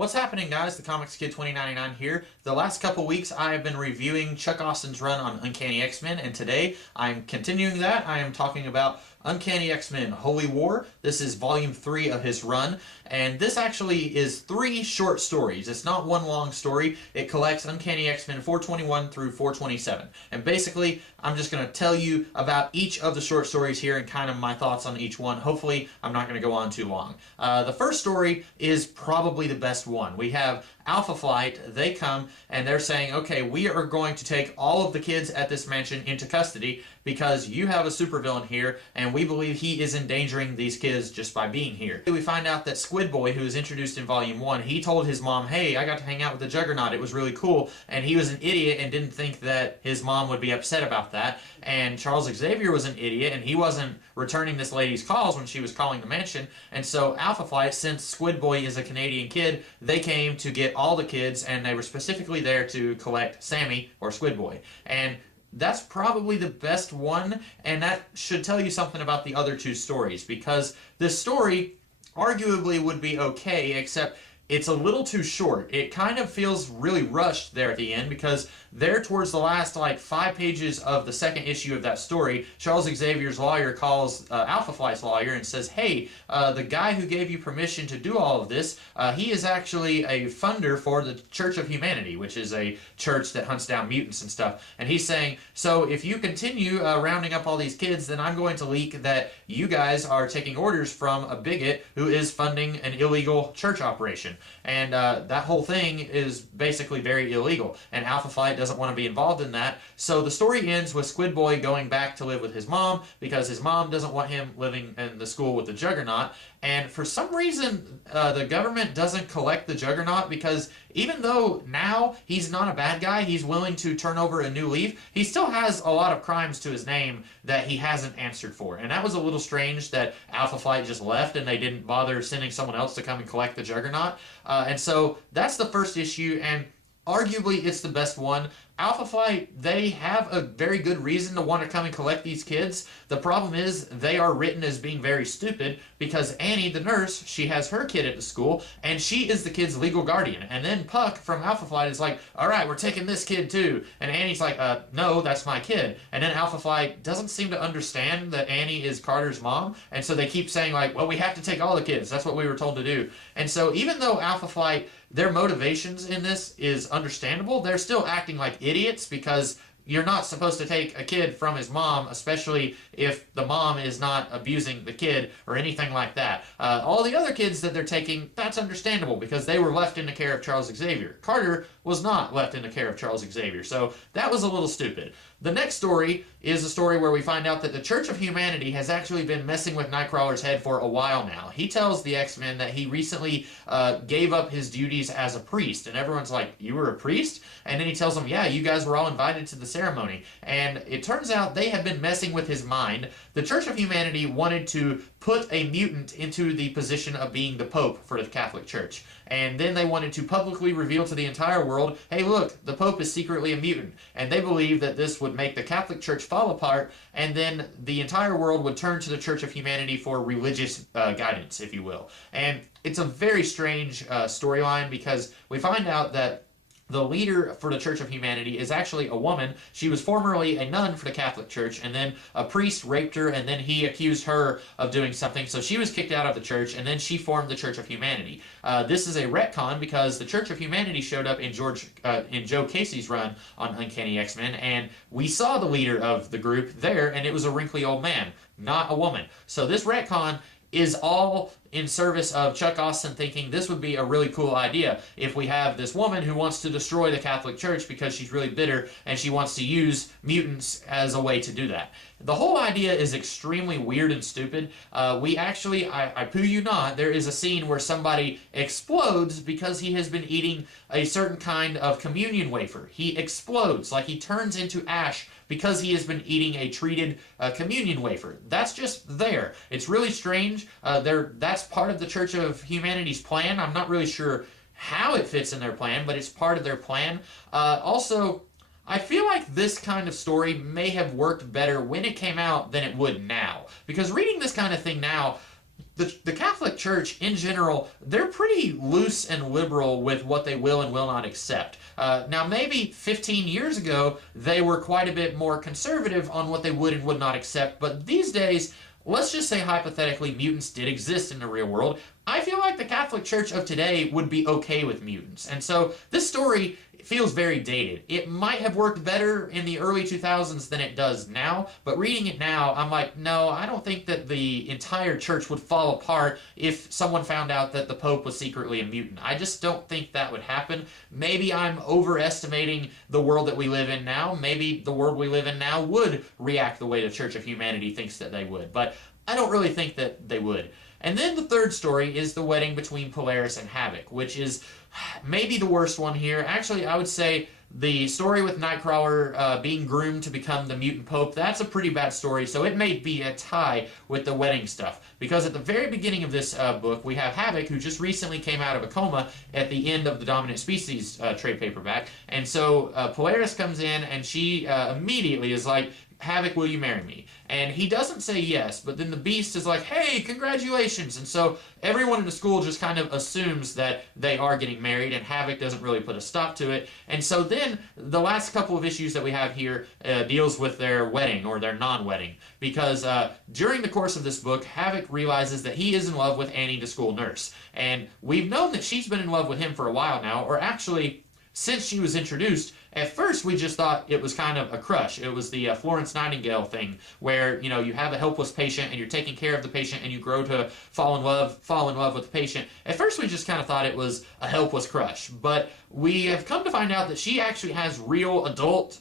What's happening, guys? The Comics Kid 2099 here. The last couple weeks I have been reviewing Chuck Austen's run on Uncanny X-Men, and today I'm continuing that. I am talking about Uncanny X-Men Holy War. This is volume 3 of his run, and this actually is 3 short stories. It's not one long story. It collects Uncanny X-Men 421 through 427. And basically, I'm just going to tell you about each of the short stories here and kind of my thoughts on each one. Hopefully, I'm not going to go on too long. The first story is probably the best one. We have Alpha Flight. They come and they're saying, okay, we are going to take all of the kids at this mansion into custody because you have a supervillain here and we believe he is endangering these kids just by being here. We find out that Squid Boy, who was introduced in volume 1, he told his mom, hey, I got to hang out with the Juggernaut. It was really cool. And he was an idiot and didn't think that his mom would be upset about that. And Charles Xavier was an idiot and he wasn't returning this lady's calls when she was calling the mansion. And so Alpha Flight, since Squid Boy is a Canadian kid, they came to get all the kids and they were specifically there to collect Sammy or Squid Boy. And that's probably the best one, and that should tell you something about the other 2 stories, because this story arguably would be okay, except it's a little too short. It kind of feels really rushed there at the end, because there towards the last 5 pages of the second issue of that story, Charles Xavier's lawyer calls Alpha Flight's lawyer and says, hey, the guy who gave you permission to do all of this, he is actually a funder for the Church of Humanity, which is a church that hunts down mutants and stuff. And he's saying, so if you continue rounding up all these kids, then I'm going to leak that you guys are taking orders from a bigot who is funding an illegal church operation. And that whole thing is basically very illegal. And Alpha Flight doesn't want to be involved in that. So the story ends with Squid Boy going back to live with his mom because his mom doesn't want him living in the school with the Juggernaut. And for some reason, the government doesn't collect the Juggernaut, because even though now he's not a bad guy, he's willing to turn over a new leaf, he still has a lot of crimes to his name that he hasn't answered for. And that was a little strange that Alpha Flight just left and they didn't bother sending someone else to come and collect the Juggernaut. And so that's the first issue, and arguably it's the best one. Alpha Flight, they have a very good reason to want to come and collect these kids. The problem is they are written as being very stupid, because Annie, the nurse, she has her kid at the school, and she is the kid's legal guardian. And then Puck from Alpha Flight is like, all right, we're taking this kid too. And Annie's like, no, that's my kid. And then Alpha Flight doesn't seem to understand that Annie is Carter's mom, and so they keep saying well, we have to take all the kids. That's what we were told to do. And so even though Alpha Flight, their motivations in this is understandable, they're still acting like idiots, because you're not supposed to take a kid from his mom, especially if the mom is not abusing the kid or anything like that. All the other kids that they're taking, that's understandable, because they were left in the care of Charles Xavier. Carter was not left in the care of Charles Xavier, so that was a little stupid. The next story is a story where we find out that the Church of Humanity has actually been messing with Nightcrawler's head for a while now. He tells the X-Men that he recently gave up his duties as a priest, and everyone's like, you were a priest? And then he tells them, yeah, you guys were all invited to the ceremony. And it turns out they have been messing with his mind. The Church of Humanity wanted to put a mutant into the position of being the Pope for the Catholic Church. And then they wanted to publicly reveal to the entire world, hey, look, the Pope is secretly a mutant. And they believed that this would make the Catholic Church fall apart, and then the entire world would turn to the Church of Humanity for religious guidance, if you will. And it's a very strange storyline, because we find out that the leader for the Church of Humanity is actually a woman. She was formerly a nun for the Catholic Church, and then a priest raped her, and then he accused her of doing something, so she was kicked out of the church, and then she formed the Church of Humanity. This is a retcon, because the Church of Humanity showed up in Joe Casey's run on Uncanny X-Men, and we saw the leader of the group there, and it was a wrinkly old man, not a woman. So this retcon is all in service of Chuck Austen thinking this would be a really cool idea if we have this woman who wants to destroy the Catholic Church because she's really bitter and she wants to use mutants as a way to do that. The whole idea is extremely weird and stupid. We actually, I poo you not, there is a scene where somebody explodes because he has been eating a certain kind of communion wafer. He explodes, like he turns into ash because he has been eating a treated communion wafer. That's just there. It's really strange. That's part of the Church of Humanity's plan. I'm not really sure how it fits in their plan, but it's part of their plan. Also, I feel like this kind of story may have worked better when it came out than it would now. Because reading this kind of thing now, the Catholic Church in general, they're pretty loose and liberal with what they will and will not accept. Now, maybe 15 years ago, they were quite a bit more conservative on what they would and would not accept, but these days, let's just say hypothetically mutants did exist in the real world. I feel like the Catholic Church of today would be okay with mutants. And so this story feels very dated. It might have worked better in the early 2000s than it does now, but reading it now, I'm like, no, I don't think that the entire church would fall apart if someone found out that the Pope was secretly a mutant. I just don't think that would happen. Maybe I'm overestimating the world that we live in now. Maybe the world we live in now would react the way the Church of Humanity thinks that they would, but I don't really think that they would. And then the third story is the wedding between Polaris and Havoc, which is maybe the worst one here. Actually, I would say the story with Nightcrawler being groomed to become the mutant pope, that's a pretty bad story, so it may be a tie with the wedding stuff. Because at the very beginning of this book, we have Havoc, who just recently came out of a coma at the end of the Dominant Species trade paperback. And so Polaris comes in, and she immediately is like, Havoc, will you marry me? And he doesn't say yes, but then the Beast is like, hey, congratulations! And so everyone in the school just kind of assumes that they are getting married, and Havoc doesn't really put a stop to it. And so then the last couple of issues that we have here deals with their wedding, or their non-wedding, because during the course of this book, Havoc realizes that he is in love with Annie, the school nurse. And we've known that she's been in love with him for a while now, or actually, since she was introduced. At first, we just thought it was kind of a crush. It was the Florence Nightingale thing, where you have a helpless patient and you're taking care of the patient and you grow to fall in love with the patient. At first, we just kind of thought it was a helpless crush, but we have come to find out that she actually has real adult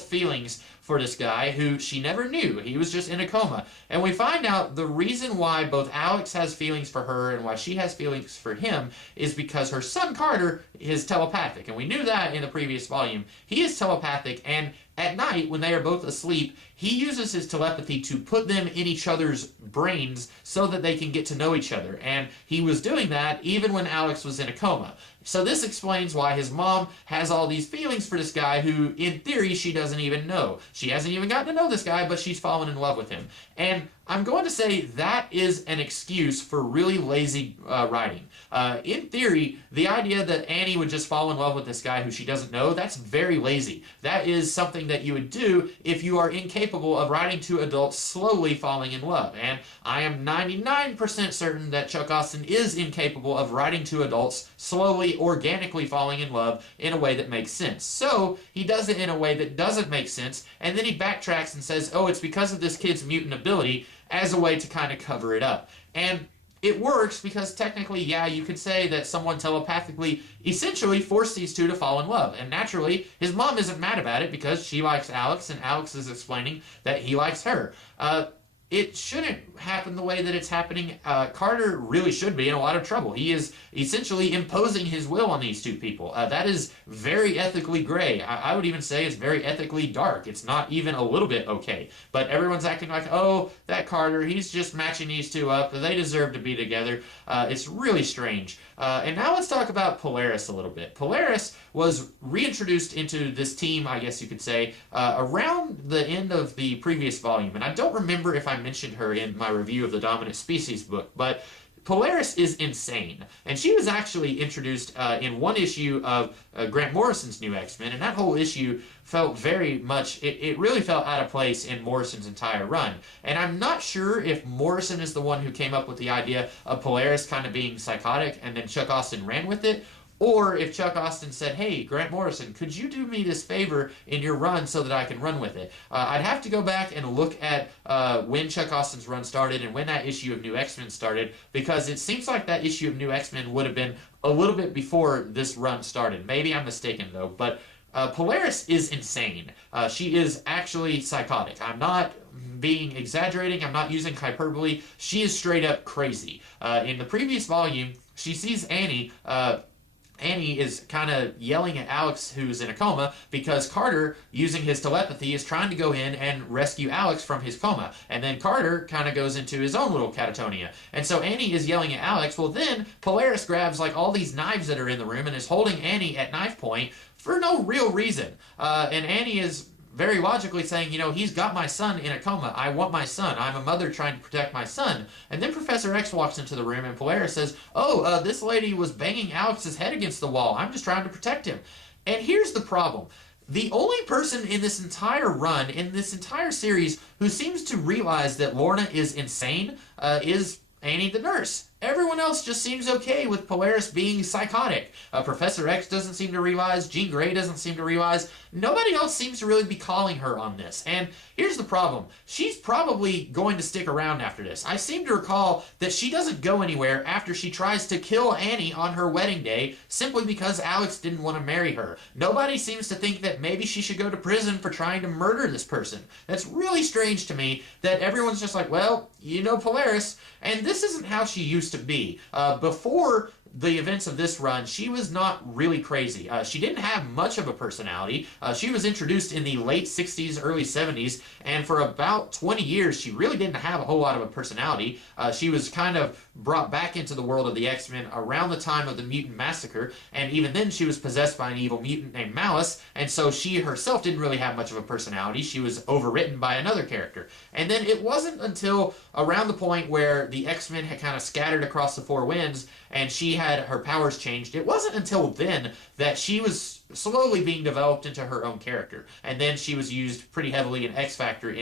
feelings for this guy who she never knew. He was just in a coma. And we find out the reason why both Alex has feelings for her and why she has feelings for him is because her son Carter is telepathic. And we knew that in the previous volume. He is telepathic, and at night, when they are both asleep, he uses his telepathy to put them in each other's brains so that they can get to know each other. And he was doing that even when Alex was in a coma. So this explains why his mom has all these feelings for this guy who, in theory, she doesn't even know. She hasn't even gotten to know this guy, but she's fallen in love with him. And I'm going to say that is an excuse for really lazy writing. In theory, the idea that Annie would just fall in love with this guy who she doesn't know, that's very lazy. That is something that you would do if you are incapable of writing to adults slowly falling in love. And I am 99% certain that Chuck Austen is incapable of writing to adults slowly, organically falling in love in a way that makes sense. So he does it in a way that doesn't make sense, and then he backtracks and says, oh, it's because of this kid's mutant ability, as a way to kind of cover it up. And it works because technically, yeah, you could say that someone telepathically essentially forced these two to fall in love. And naturally, his mom isn't mad about it because she likes Alex, and Alex is explaining that he likes her. It shouldn't happen the way that it's happening. Carter really should be in a lot of trouble. He is essentially imposing his will on these two people. That is very ethically gray. I would even say it's very ethically dark. It's not even a little bit okay. But everyone's acting like, oh, that Carter, he's just matching these two up. They deserve to be together. It's really strange. And now let's talk about Polaris a little bit. Polaris was reintroduced into this team, I guess you could say, around the end of the previous volume. And I don't remember if I mentioned her in my review of the Dominant Species book, but Polaris is insane. And she was actually introduced in one issue of Grant Morrison's New X-Men, and that whole issue felt very much, it really felt out of place in Morrison's entire run. And I'm not sure if Morrison is the one who came up with the idea of Polaris kind of being psychotic and then Chuck Austen ran with it, or if Chuck Austen said, hey, Grant Morrison, could you do me this favor in your run so that I can run with it? I'd have to go back and look at when Chuck Austen's run started and when that issue of New X-Men started, because it seems like that issue of New X-Men would have been a little bit before this run started. Maybe I'm mistaken, though, but Polaris is insane. She is actually psychotic. I'm not being exaggerating. I'm not using hyperbole. She is straight up crazy. In the previous volume, she sees Annie. Annie is kind of yelling at Alex, who's in a coma, because Carter, using his telepathy, is trying to go in and rescue Alex from his coma. And then Carter kind of goes into his own little catatonia. And so Annie is yelling at Alex. Well, then Polaris grabs like all these knives that are in the room and is holding Annie at knife point for no real reason. And Annie is very logically saying, he's got my son in a coma. I want my son. I'm a mother trying to protect my son. And then Professor X walks into the room and Polaris says, oh, this lady was banging Alex's head against the wall. I'm just trying to protect him. And here's the problem. The only person in this entire run, in this entire series, who seems to realize that Lorna is insane is Annie the nurse. Everyone else just seems okay with Polaris being psychotic. Professor X doesn't seem to realize. Jean Grey doesn't seem to realize. Nobody else seems to really be calling her on this. And here's the problem. She's probably going to stick around after this. I seem to recall that she doesn't go anywhere after she tries to kill Annie on her wedding day simply because Alex didn't want to marry her. Nobody seems to think that maybe she should go to prison for trying to murder this person. That's really strange to me that everyone's just like, well, Polaris. And this isn't how she used to be. Before the events of this run, she was not really crazy. She didn't have much of a personality. She was introduced in the late 60s, early 70s, and for about 20 years, she really didn't have a whole lot of a personality. She was kind of brought back into the world of the X-Men around the time of the Mutant Massacre, and even then she was possessed by an evil mutant named Malice, and so she herself didn't really have much of a personality. She was overwritten by another character. And then it wasn't until around the point where the X-Men had kind of scattered across the four winds and she had her powers changed, it wasn't until then that she was slowly being developed into her own character. And then she was used pretty heavily in X-Factor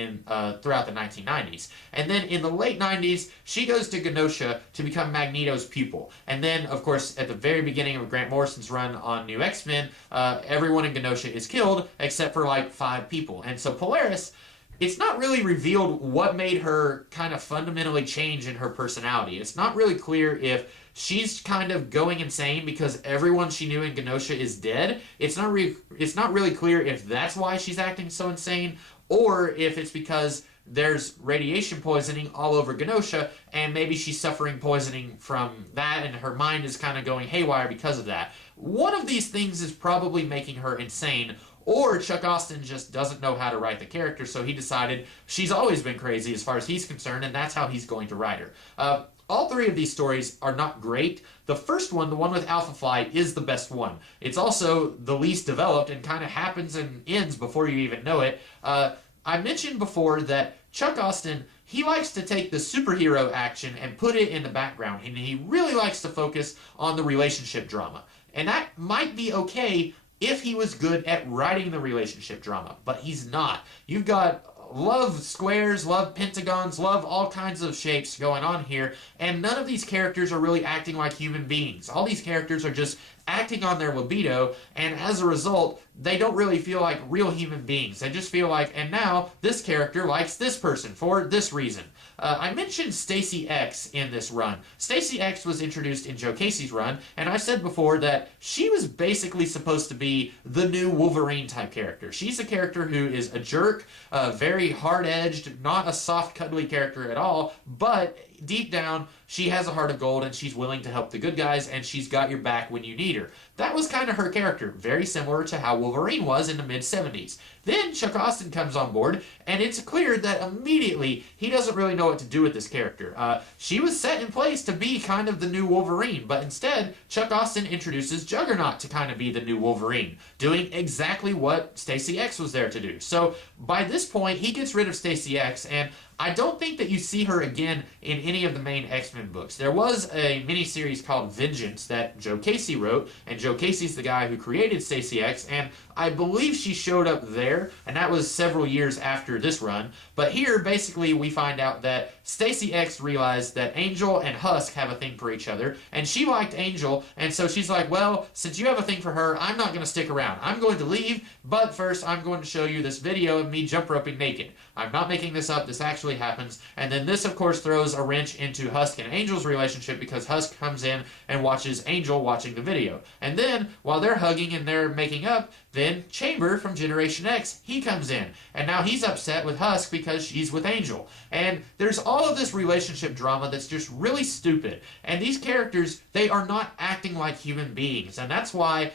throughout the 1990s. And then in the late 90s, she goes to Genosha to become Magneto's pupil. And then, of course, at the very beginning of Grant Morrison's run on New X-Men, everyone in Genosha is killed except for like 5 people. And so Polaris, it's not really revealed what made her kind of fundamentally change in her personality. It's not really clear if she's kind of going insane because everyone she knew in Genosha is dead. It's not really clear if that's why she's acting so insane, or if it's because there's radiation poisoning all over Genosha, and maybe she's suffering poisoning from that, and her mind is kind of going haywire because of that. One of these things is probably making her insane, or Chuck Austen just doesn't know how to write the character, so he decided she's always been crazy as far as he's concerned, and that's how he's going to write her. All 3 of these stories are not great. The first one, the one with Alpha Flight, is the best one. It's also the least developed and kind of happens and ends before you even know it. I mentioned before that Chuck Austen, he likes to take the superhero action and put it in the background, and he really likes to focus on the relationship drama. And that might be okay if he was good at writing the relationship drama, but he's not. You've got love squares, love pentagons, love all kinds of shapes going on here, and none of these characters are really acting like human beings. All these characters are just acting on their libido, and as a result, they don't really feel like real human beings. They just feel like, and now this character likes this person for this reason. I mentioned Stacy X in this run. Stacy X was introduced in Joe Casey's run, and I said before that she was basically supposed to be the new Wolverine type character. She's a character who is a jerk, very hard-edged, not a soft, cuddly character at all, but deep down, she has a heart of gold and she's willing to help the good guys and she's got your back when you need her. That was kind of her character, very similar to how Wolverine was in the mid-70s. Then Chuck Austen comes on board and it's clear that immediately he doesn't really know what to do with this character. She was set in place to be kind of the new Wolverine, but instead Chuck Austen introduces Juggernaut to kind of be the new Wolverine, doing exactly what Stacy X was there to do. So by this point, he gets rid of Stacy X, and I don't think that you see her again in any of the main X-Men books. There was a miniseries called Vengeance that Joe Casey wrote, and Joe Casey's the guy who created Stacy X, and I believe she showed up there, and that was several years after this run. But here, basically, we find out that Stacy X realized that Angel and Husk have a thing for each other, and she liked Angel, and so she's like, well, since you have a thing for her, I'm not going to stick around. I'm going to leave, but first I'm going to show you this video of me jump roping naked. I'm not making this up, this actually happens. And then this, of course, throws a wrench into Husk and Angel's relationship because Husk comes in and watches Angel watching the video. And then, while they're hugging and they're making up, then Chamber from Generation X, he comes in. And now he's upset with Husk because she's with Angel. And there's all of this relationship drama that's just really stupid. And these characters, they are not acting like human beings. And that's why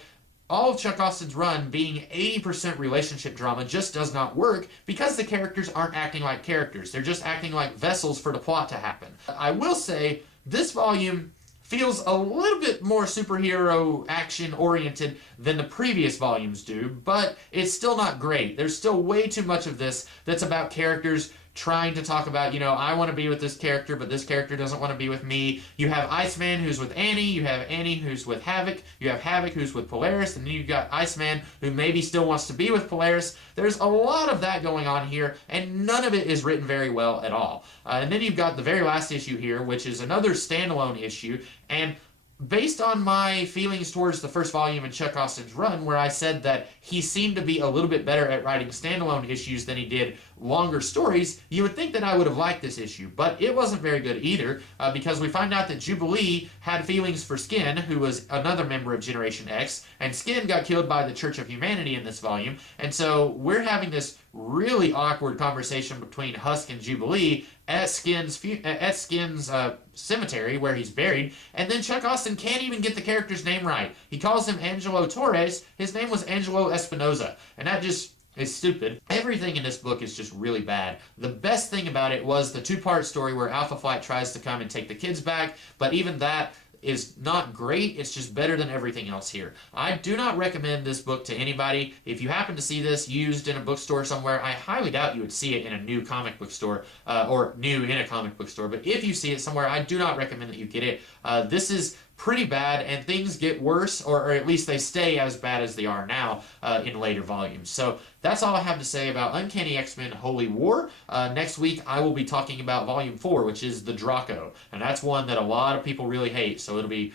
all of Chuck Austen's run being 80% relationship drama just does not work because the characters aren't acting like characters. They're just acting like vessels for the plot to happen. I will say, this volume feels a little bit more superhero action oriented than the previous volumes do, but it's still not great. There's still way too much of this that's about characters trying to talk about, I want to be with this character, but this character doesn't want to be with me. You have Iceman who's with Annie, you have Annie who's with Havoc, you have Havoc who's with Polaris, and then you've got Iceman who maybe still wants to be with Polaris. There's a lot of that going on here, and none of it is written very well at all. And then you've got the very last issue here, which is another standalone issue, and based on my feelings towards the first volume in Chuck Austin's run, where I said that he seemed to be a little bit better at writing standalone issues than he did longer stories, you would think that I would have liked this issue, but it wasn't very good either, because we find out that Jubilee had feelings for Skin, who was another member of Generation X, and Skin got killed by the Church of Humanity in this volume, and so we're having this really awkward conversation between Husk and Jubilee at Skin's cemetery where he's buried, and then Chuck Austin can't even get the character's name right. He calls him Angelo Torres. His name was Angelo Espinosa, and that just is stupid. Everything in this book is just really bad. The best thing about it was the two-part story where Alpha Flight tries to come and take the kids back, but even that is not great. It's just better than everything else here. I do not recommend this book to anybody. If you happen to see this used in a bookstore somewhere, I highly doubt you would see it in a new comic book store, or new in a comic book store, but if you see it somewhere, I do not recommend that you get it. This is pretty bad, and things get worse, or at least they stay as bad as they are now in later volumes. So that's all I have to say about Uncanny X-Men Holy War. Next week, I will be talking about Volume 4, which is the Draco, and that's one that a lot of people really hate, so it'll be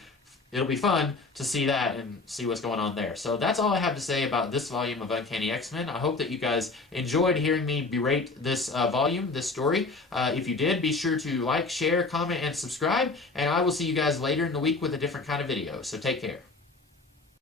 fun to see that and see what's going on there. So that's all I have to say about this volume of Uncanny X-Men. I hope that you guys enjoyed hearing me berate this volume, this story. If you did, be sure to like, share, comment, and subscribe, and I will see you guys later in the week with a different kind of video. So take care.